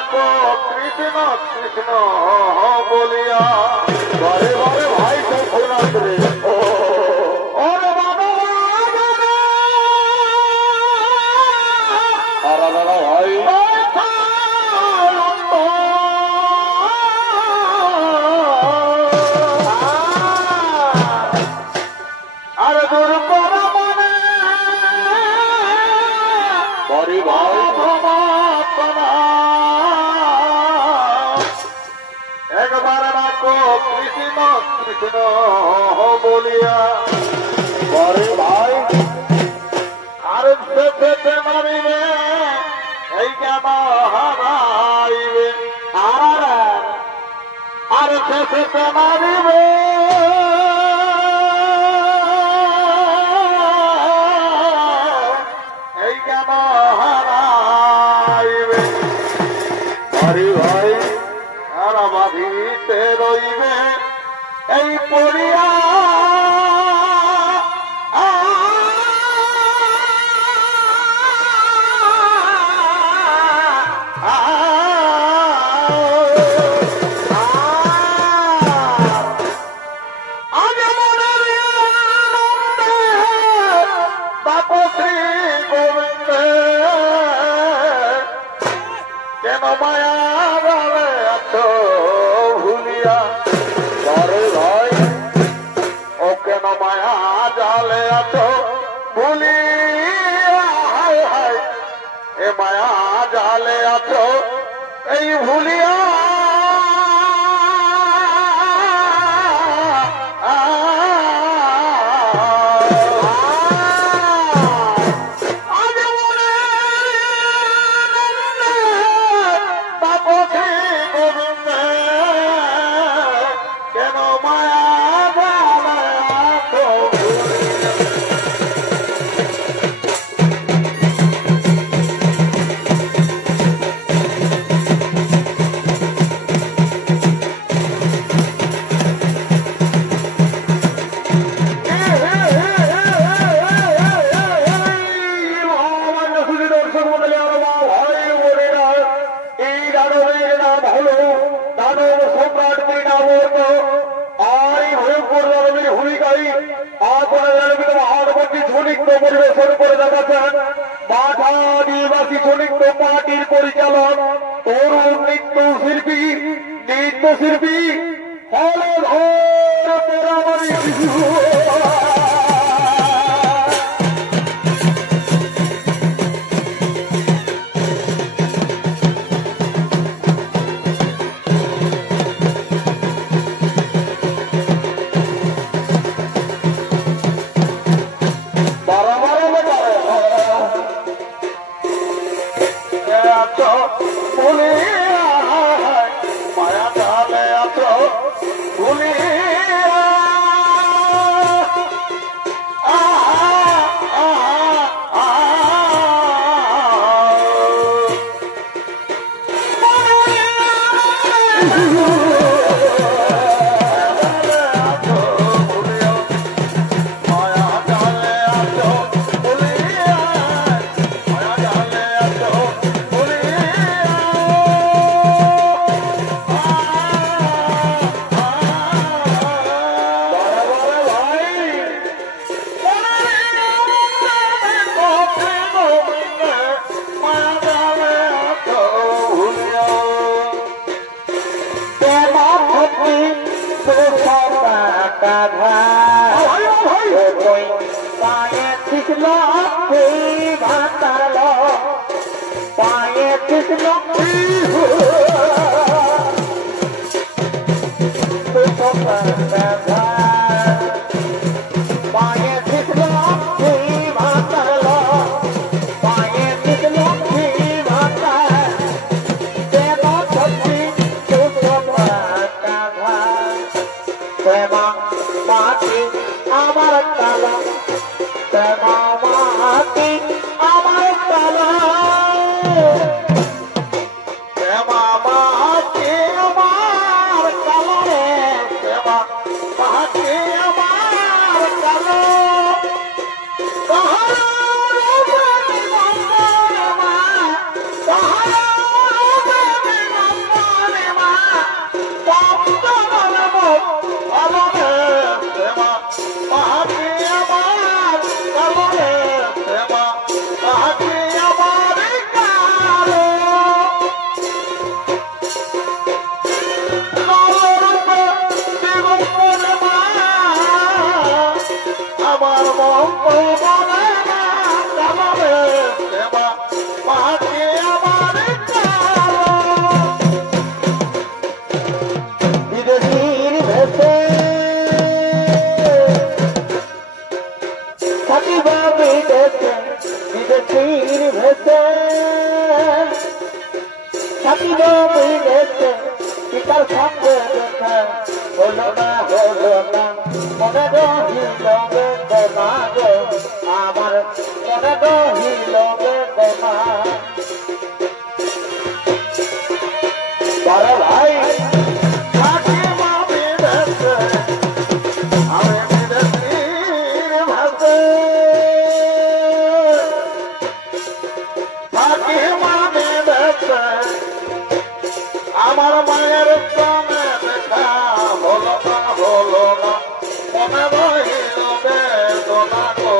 ডাকো কৃষ্ণ কৃষ্ণ বলিয়া বারে বারে ভাই শঙ্করনাথ রে ওরে বাবা আরা দাদা ভাই আরে দূর করা মনে বড়ি ভাই একবার রাখো কৃষ্ণ কৃষ্ণ বলিয়া বড়ি ভাই আর পেতে মারিবে এই কেন হারাইবে আর পেতে মারিবে এই কেন হারাইবে হরি ভাই আর বাঁধিতে রইবে এই পড়িয়া কেন মায়া বলে আছো ভুলিয়া ঘরে ভাই ও কেন মায়া জালে আছো ভুলিয়া হায় হায় এ মায়া জালে আছো এই ভুলিয়া পরিবেশন করে দেখাচ্ছেন মাঠা আদিবাসী সনিগ্ধ পার্টির পরিচালক তরুণ নৃত্যশিল্পী মায়া ডালে আছো ভুলিয়া Mama পিতার সঙ্গে দেখা হলো না মনে রহিল বেদনা গো আমার মনে রহিল বেদনা বড় ভাই আমার মায়ের প্রাণে দেখা হলো না মনে রইল বেদনা গো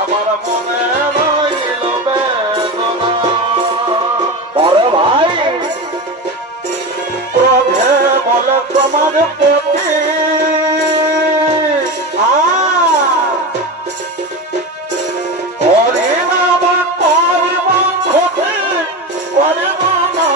আমার মনে রইল বেদনা বড় ভাই ক্রোধে বলে তোমার প্রতি হরিনাম করিব ক্ষতি করিব না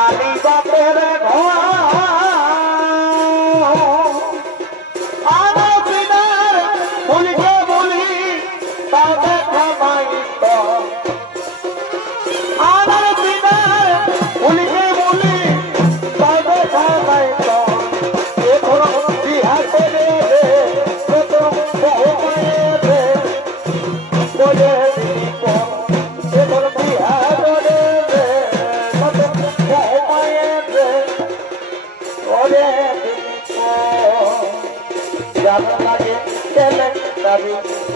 আমি বাপের ঘর আমার বিনার বলিকে বলি তাতে খামাই তো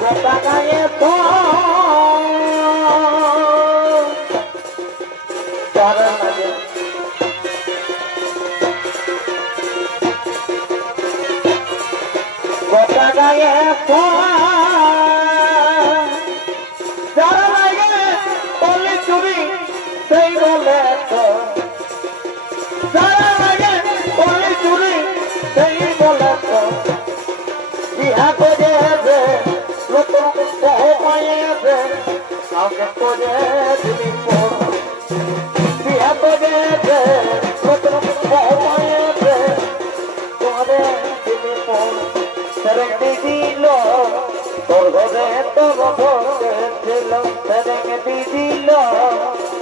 গোটা গায়ে গোটা গায়ে যারা লাগে বলে চুরি সেই বলে যারা লাগে বলে চুরি সেই বলে বিহা করে নতুন বহু পাইয়েছে আমাকে করে তুমি বিহা করে নতুন বহু পাইয়েছে তোমাদের তুমি সেরেঙ্গি দিল তোর ঘরে তোর ঘরে ছিল সেরেঙ্গি দিল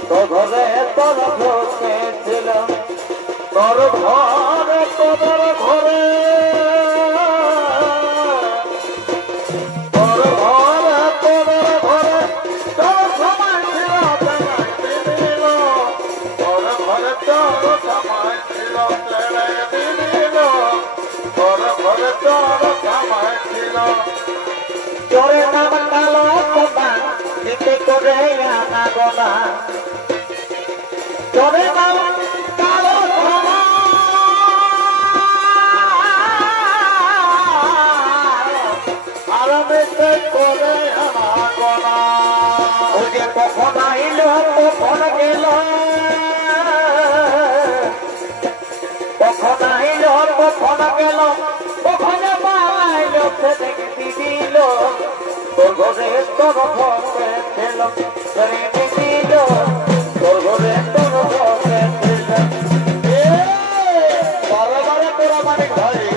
তোর ঘরে তোর ঘরে ছিল তোর ঘরে তোর ঘরে তোর ঘরে তোর ঘরে তোর সময় ছিল দিল তোর ঘরে তোর সময় ছিল দিল তোর ঘরে তোর সময় ছিল তোরে নাম কালো কোনা নিতে করে আনা গোনা তোরে নাম কালো কোনা আর নিতে করে আনা গোনা ওই যে কখন আইল কখন গেল কখন আইল কখন গেল কখন পাইল সেদিকে দিল তোর ঘরে তোর ঘরে ছিল সেদিকে দিল তোর ঘরে তোর ঘরে ছিল বারে বারে তোরা মানে ঘরে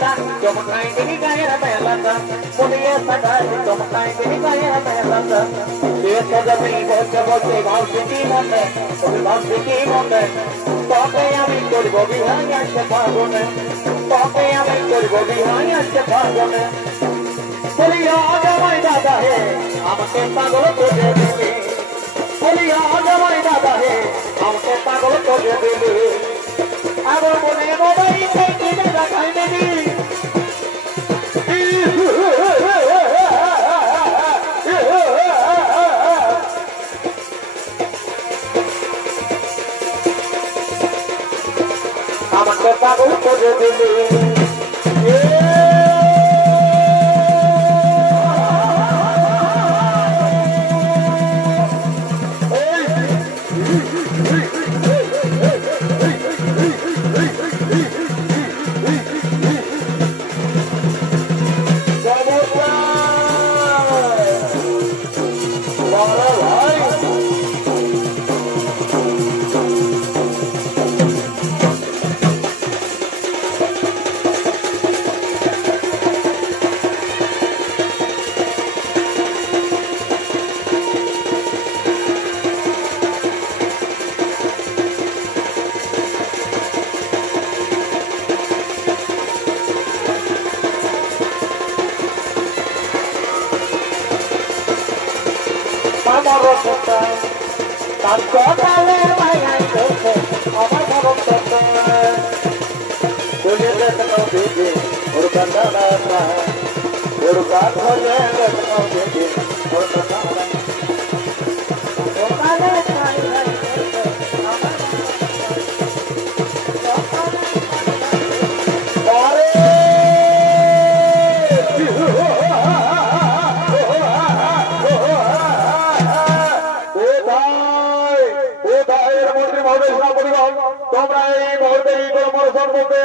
lata, chomkai dini gaya me lata, muliye sadai chomkai dini gaya me lata. Ye sadami bolte bolte bhausiki monde, obi bhausiki monde. Toke ami korbo bihai ache phagone, toke ami korbo bihai ache phagone. Muliya jamai dada he, amke pagol kore dile. Muliya jamai dada he, amke pagol kore dile. Abo bole bobai keke daga kaine di. Amke pagol kore dile. Tanto dale vaya y toque, amar por toque. Oye le tengo bebe, por candala tra. Por gato le tengo bebe, por candala. Tanto dale vaya y toque, amar por তোমরা এই মুহূর্তে কর্মসর করতে